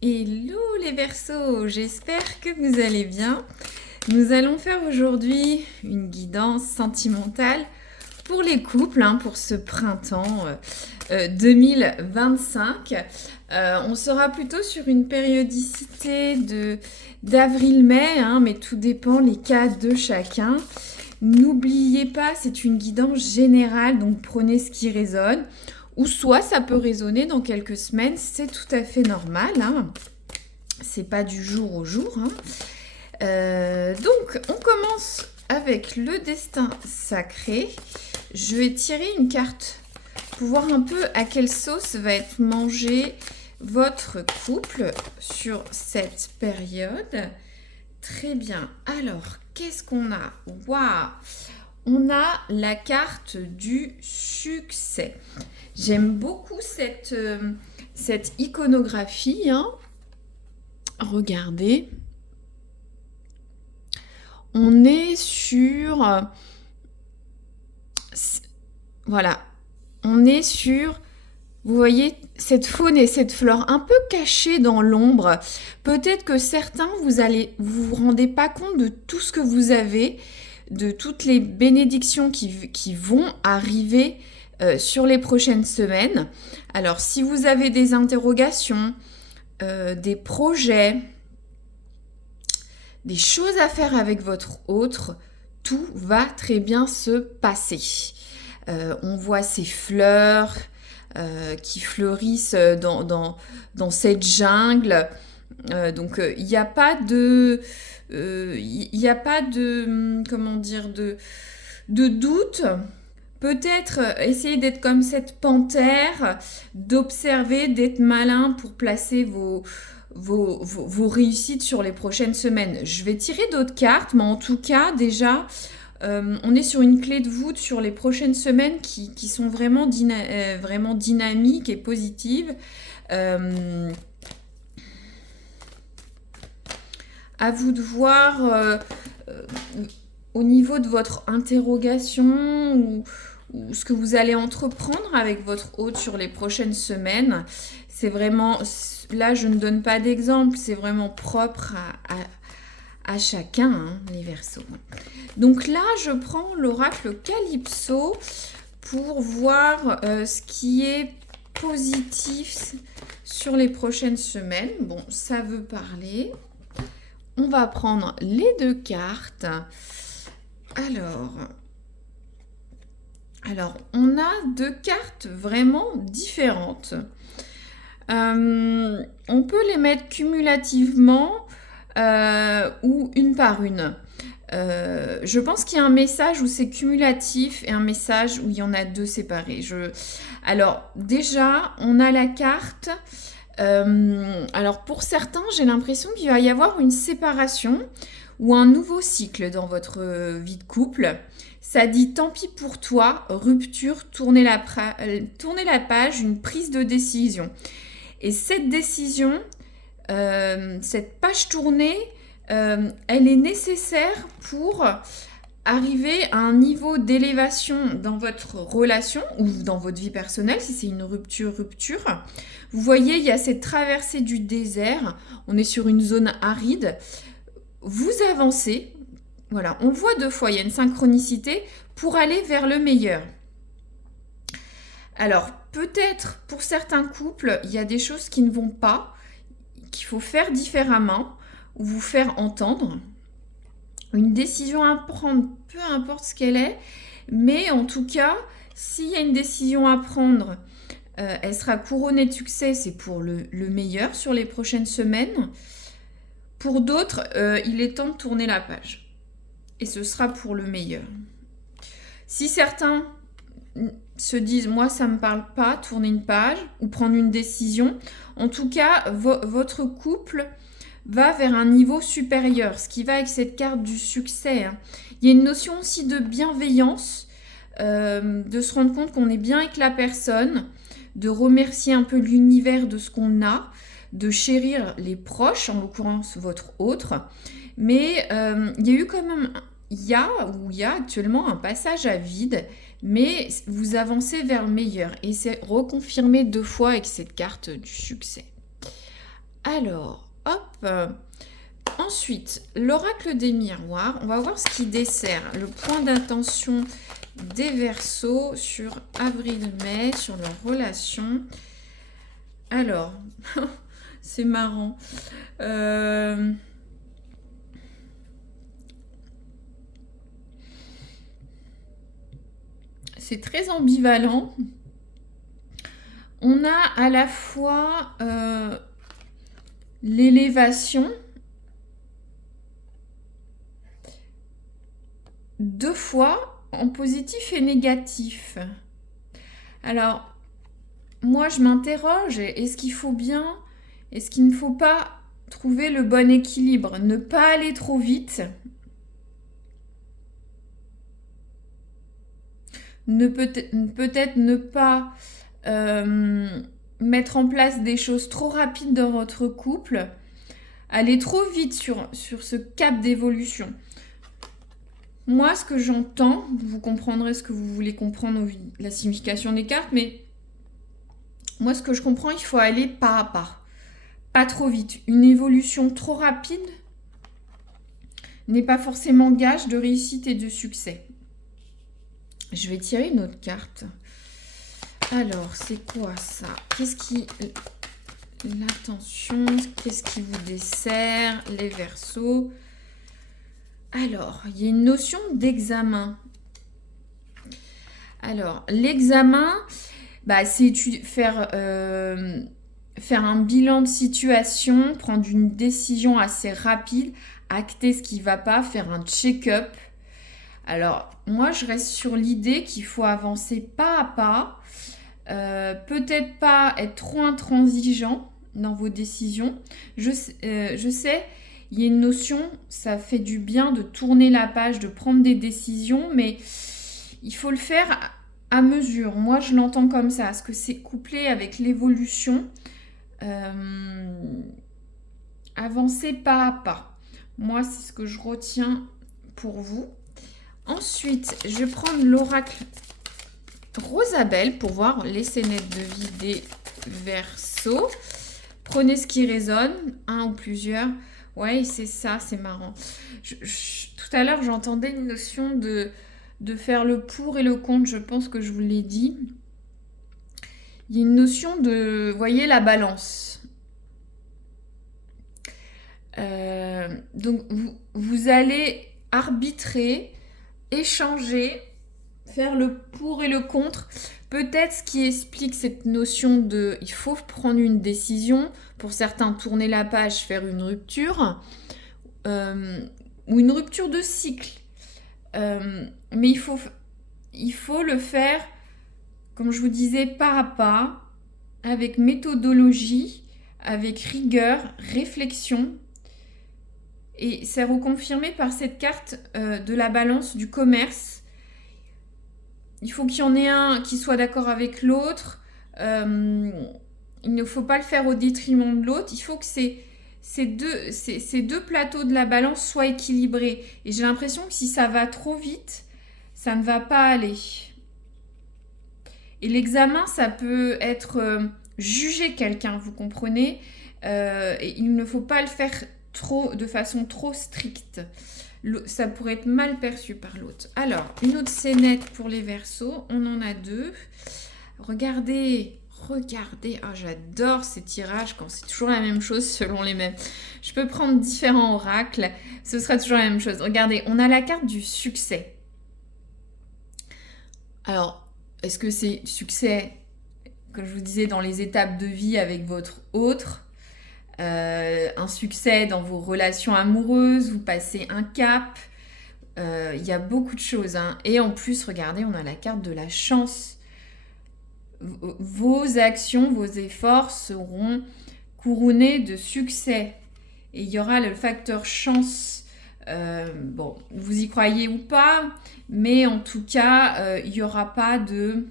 Hello les Verseaux, j'espère que vous allez bien. Nous allons faire aujourd'hui une guidance sentimentale pour les couples, pour ce printemps 2025. On sera plutôt sur une périodicité d'avril-mai, mais tout dépend les cas de chacun. N'oubliez pas, c'est une guidance générale, donc prenez ce qui résonne. Ou soit ça peut résonner dans quelques semaines, c'est tout à fait normal. C'est pas du jour au jour. Donc, on commence avec le destin sacré. Je vais tirer une carte pour voir un peu à quelle sauce va être mangé votre couple sur cette période. Très bien. Alors, qu'est-ce qu'on a? Waouh! On a la carte du succès. J'aime beaucoup cette iconographie. Regardez. On est sur... Voilà. On est sur... Vous voyez, cette faune et cette flore un peu cachées dans l'ombre. Peut-être que certains, vous rendez pas compte de tout ce que vous avez, de toutes les bénédictions qui vont arriver sur les prochaines semaines. Alors, si vous avez des interrogations, des projets, des choses à faire avec votre autre, tout va très bien se passer. On voit ces fleurs qui fleurissent dans cette jungle. Donc, il n'y a pas de... comment dire, de doute. Peut-être essayer d'être comme cette panthère, d'observer, d'être malin pour placer vos réussites sur les prochaines semaines. Je vais tirer d'autres cartes, mais en tout cas, déjà, on est sur une clé de voûte sur les prochaines semaines qui sont vraiment dynamiques et positives. À vous de voir au niveau de votre interrogation ou ce que vous allez entreprendre avec votre hôte sur les prochaines semaines. C'est vraiment... Là, je ne donne pas d'exemple, c'est vraiment propre à chacun, les Verseaux. Donc là, je prends l'oracle Calypso pour voir ce qui est positif sur les prochaines semaines. Bon, ça veut parler. On va prendre les deux cartes. Alors, on a deux cartes vraiment différentes. On peut les mettre cumulativement ou une par une. Je pense qu'il y a un message où c'est cumulatif et un message où il y en a deux séparés. Alors, déjà, on a la carte... alors, pour certains, j'ai l'impression qu'il va y avoir une séparation ou un nouveau cycle dans votre vie de couple. Ça dit tant pis pour toi, rupture, tournez la page, une prise de décision. Et cette décision, cette page tournée, elle est nécessaire pour arriver à un niveau d'élévation dans votre relation ou dans votre vie personnelle, si c'est une rupture. Vous voyez, il y a cette traversée du désert, on est sur une zone aride. Vous avancez, voilà, on le voit deux fois, il y a une synchronicité pour aller vers le meilleur. Alors, peut-être pour certains couples, il y a des choses qui ne vont pas, qu'il faut faire différemment ou vous faire entendre. Une décision à prendre, peu importe ce qu'elle est, mais en tout cas, s'il y a une décision à prendre, elle sera couronnée de succès, c'est pour le meilleur sur les prochaines semaines. Pour d'autres, il est temps de tourner la page. Et ce sera pour le meilleur. Si certains se disent, moi ça ne me parle pas, tourner une page ou prendre une décision, en tout cas, votre couple va vers un niveau supérieur, ce qui va avec cette carte du succès. Il y a une notion aussi de bienveillance, de se rendre compte qu'on est bien avec la personne, de remercier un peu l'univers de ce qu'on a, de chérir les proches, en l'occurrence votre autre. Mais il y a eu quand même, il y a actuellement un passage à vide, mais vous avancez vers le meilleur. Et c'est reconfirmé deux fois avec cette carte du succès. Alors, hop. Ensuite, l'oracle des miroirs. On va voir ce qui dessert le point d'attention des Verseaux sur avril-mai, sur leur relation. Alors, c'est marrant. C'est très ambivalent. On a à la fois l'élévation, deux fois en positif et négatif. Alors, moi je m'interroge, est-ce qu'il faut bien, est-ce qu'il ne faut pas trouver le bon équilibre, ne pas aller trop vite, peut-être ne pas mettre en place des choses trop rapides dans votre couple, aller trop vite sur ce cap d'évolution. Moi, ce que j'entends, vous comprendrez ce que vous voulez comprendre, la signification des cartes, mais moi, ce que je comprends, il faut aller pas à pas, pas trop vite. Une évolution trop rapide n'est pas forcément gage de réussite et de succès. Je vais tirer une autre carte. Alors, c'est quoi ça? Qu'est-ce qui... L'attention, qu'est-ce qui vous dessert, les Verseaux? Alors, il y a une notion d'examen. Alors, l'examen, c'est faire un bilan de situation, prendre une décision assez rapide, acter ce qui ne va pas, faire un check-up. Alors, moi, je reste sur l'idée qu'il faut avancer pas à pas, peut-être pas être trop intransigeant dans vos décisions. Je sais, il y a une notion, ça fait du bien de tourner la page, de prendre des décisions, mais il faut le faire à mesure. Moi, je l'entends comme ça, parce que c'est couplé avec l'évolution. Avancer pas à pas. Moi, c'est ce que je retiens pour vous. Ensuite, je vais prendre l'oracle Rosabelle pour voir les scénettes de vie des Verseaux. Prenez ce qui résonne, un ou plusieurs. Ouais, c'est ça, c'est marrant. Tout à l'heure, j'entendais une notion de faire le pour et le contre. Je pense que je vous l'ai dit. Il y a une notion de, voyez, la balance. Donc, vous allez arbitrer, échanger, faire le pour et le contre. Peut-être ce qui explique cette notion de il faut prendre une décision, pour certains tourner la page, faire une rupture, ou une rupture de cycle. Mais il faut le faire, comme je vous disais, pas à pas, avec méthodologie, avec rigueur, réflexion. Et c'est reconfirmé par cette carte de la balance du commerce. Il faut qu'il y en ait un qui soit d'accord avec l'autre. Il ne faut pas le faire au détriment de l'autre. Il faut que ces deux plateaux de la balance soient équilibrés. Et j'ai l'impression que si ça va trop vite, ça ne va pas aller. Et l'examen, ça peut être juger quelqu'un, vous comprenez? Et il ne faut pas le faire de façon trop stricte. Ça pourrait être mal perçu par l'autre. Alors, une autre scénette pour les Verseaux. On en a deux. Regardez. Ah, j'adore ces tirages quand c'est toujours la même chose selon les mêmes. Je peux prendre différents oracles. Ce sera toujours la même chose. Regardez, on a la carte du succès. Alors, est-ce que c'est succès, comme je vous disais, dans les étapes de vie avec votre autre? Un succès dans vos relations amoureuses, vous passez un cap, il y a beaucoup de choses, hein. Et en plus, regardez, on a la carte de la chance. Vos actions, vos efforts seront couronnés de succès. Et il y aura le facteur chance. Bon, vous y croyez ou pas, mais en tout cas, il n'y aura pas de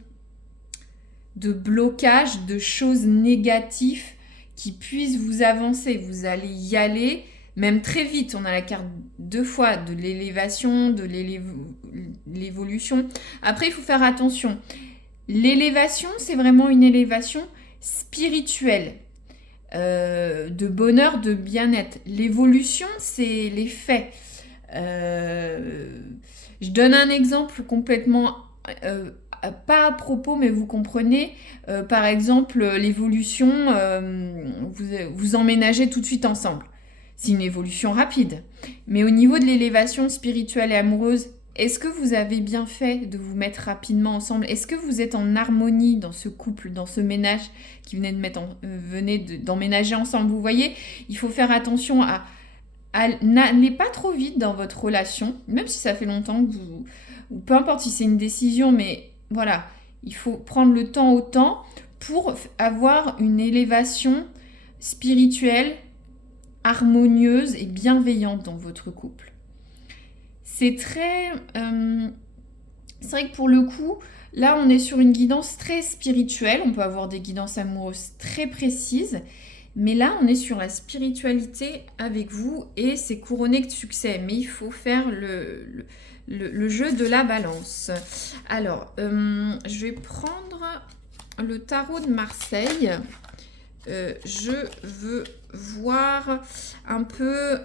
blocage, de choses négatives qui puissent vous avancer. Vous allez y aller, même très vite. On a la carte deux fois de l'élévation, de l'évolution. Après, il faut faire attention. L'élévation, c'est vraiment une élévation spirituelle. de bonheur, de bien-être. L'évolution, c'est les faits. Je donne un exemple complètement pas à propos, mais vous comprenez. Par exemple, l'évolution, vous emménagez tout de suite ensemble. C'est une évolution rapide. Mais au niveau de l'élévation spirituelle et amoureuse, est-ce que vous avez bien fait de vous mettre rapidement ensemble? Est-ce que vous êtes en harmonie dans ce couple, dans ce ménage qui venait d'emménager ensemble? Vous voyez, il faut faire attention n'allez pas trop vite dans votre relation, même si ça fait longtemps que ou peu importe si c'est une décision, mais voilà, il faut prendre le temps au temps pour avoir une élévation spirituelle, harmonieuse et bienveillante dans votre couple. C'est vrai que pour le coup, là on est sur une guidance très spirituelle, on peut avoir des guidances amoureuses très précises, mais là on est sur la spiritualité avec vous et c'est couronné de succès, mais il faut faire le jeu de la balance. Alors, je vais prendre le tarot de Marseille. Je veux voir un peu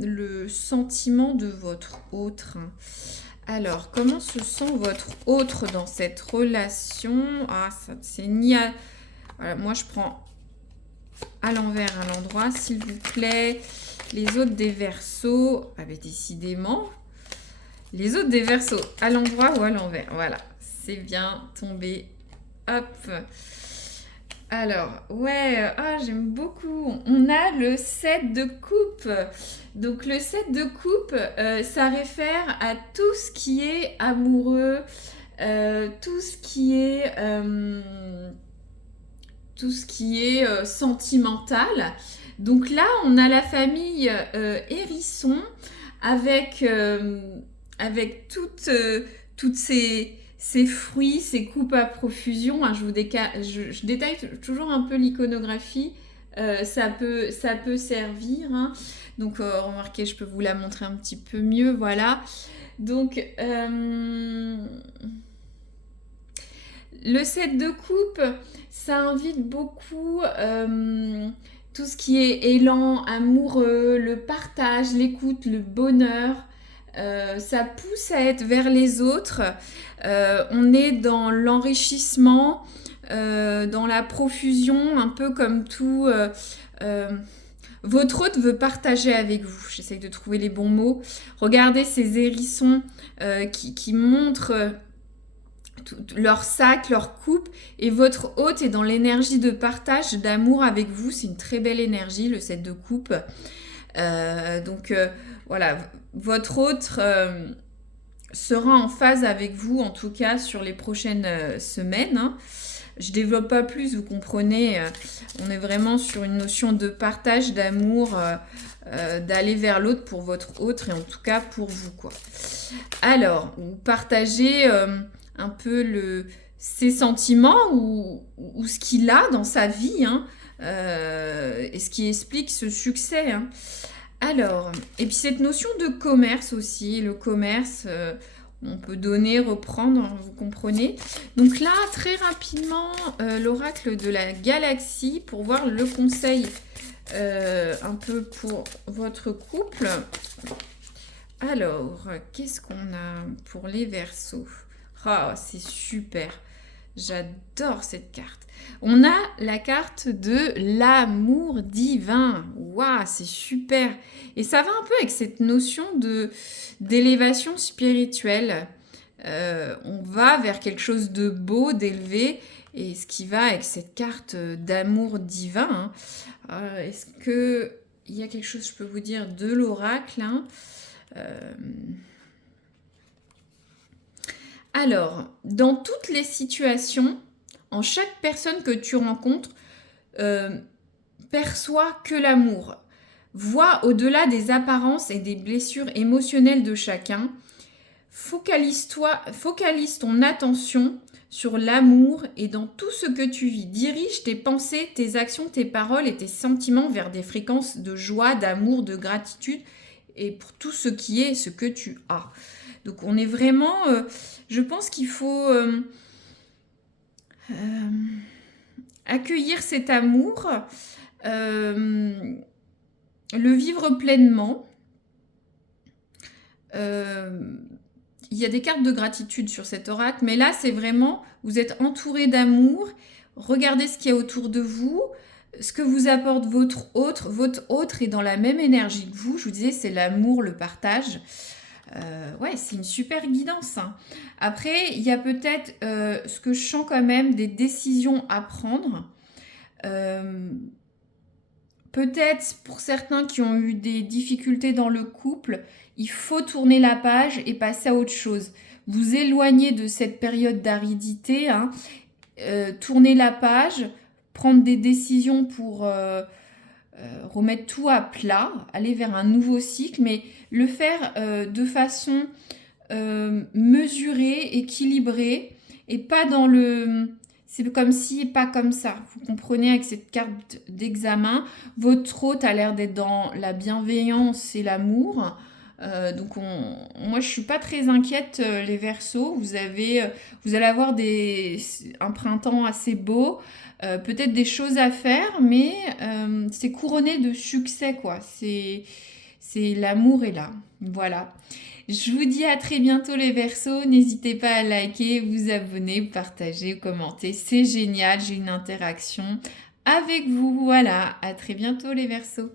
le sentiment de votre autre. Alors, comment se sent votre autre dans cette relation? Ah, ça, c'est ni à... Voilà, moi, je prends à l'envers, à l'endroit, s'il vous plaît. Les autres des Verseaux, ah, mais décidément, les autres des Verseaux, à l'endroit ou à l'envers. Voilà, c'est bien tombé. Hop. Alors, ouais, j'aime beaucoup. On a le 7 de coupe. Donc, le 7 de coupe, ça réfère à tout ce qui est amoureux, tout ce qui est sentimental. Donc là, on a la famille Hérisson avec toutes ces fruits, ces coupes à profusion. Hein, je détaille toujours un peu l'iconographie. Ça peut servir. Hein. Donc, remarquez, je peux vous la montrer un petit peu mieux. Voilà. Donc, le 7 de coupe, ça invite beaucoup tout ce qui est élan amoureux, le partage, l'écoute, le bonheur. Ça pousse à être vers les autres. On est dans l'enrichissement, dans la profusion, un peu comme tout. Votre hôte veut partager avec vous. J'essaye de trouver les bons mots. Regardez ces hérissons qui montrent leur sac, leur coupe, et votre hôte est dans l'énergie de partage, d'amour avec vous. C'est une très belle énergie, le 7 de coupe. Donc voilà, votre hôte sera en phase avec vous, en tout cas sur les prochaines semaines. Hein. Je développe pas plus, vous comprenez, on est vraiment sur une notion de partage, d'amour, d'aller vers l'autre pour votre autre et en tout cas pour vous, quoi. Alors, vous partagez un peu ses sentiments ou ce qu'il a dans sa vie, hein, et ce qui explique ce succès. Hein. Alors, et puis cette notion de commerce aussi, le commerce, on peut donner, reprendre, vous comprenez. Donc là, très rapidement, l'oracle de la galaxie pour voir le conseil un peu pour votre couple. Alors, qu'est-ce qu'on a pour les Verseaux? Ah, c'est super. J'adore cette carte. On a la carte de l'amour divin. Waouh, c'est super. Et ça va un peu avec cette notion d'élévation spirituelle. On va vers quelque chose de beau, d'élevé. Et ce qui va avec cette carte d'amour divin. Hein. Est-ce qu'il y a quelque chose, je peux vous dire, de l'oracle, hein. Alors, dans toutes les situations, en chaque personne que tu rencontres, perçoit que l'amour. Vois au-delà des apparences et des blessures émotionnelles de chacun. Focalise ton attention sur l'amour et dans tout ce que tu vis. Dirige tes pensées, tes actions, tes paroles et tes sentiments vers des fréquences de joie, d'amour, de gratitude et pour tout ce qui est ce que tu as. Donc on est vraiment... je pense qu'il faut accueillir cet amour, le vivre pleinement. Il y a des cartes de gratitude sur cet oracle, mais là, c'est vraiment, vous êtes entouré d'amour. Regardez ce qu'il y a autour de vous, ce que vous apporte votre autre. Votre autre est dans la même énergie que vous. Je vous disais, c'est l'amour, le partage. Ouais, c'est une super guidance, hein. Après, il y a peut-être ce que je sens quand même, des décisions à prendre. Peut-être pour certains qui ont eu des difficultés dans le couple, il faut tourner la page et passer à autre chose. Vous éloigner de cette période d'aridité, hein, tourner la page, prendre des décisions pour remettre tout à plat, aller vers un nouveau cycle, mais le faire de façon mesurée, équilibrée, et pas dans le... C'est comme si, pas comme ça. Vous comprenez, avec cette carte d'examen, votre hôte a l'air d'être dans la bienveillance et l'amour. Donc moi je suis pas très inquiète, les Verseaux. Vous allez avoir un printemps assez beau, peut-être des choses à faire, mais c'est couronné de succès, quoi. C'est l'amour est là. Voilà. Je vous dis à très bientôt les Verseaux. N'hésitez pas à liker, vous abonner, partager, commenter. C'est génial, j'ai une interaction avec vous. Voilà, à très bientôt les Verseaux.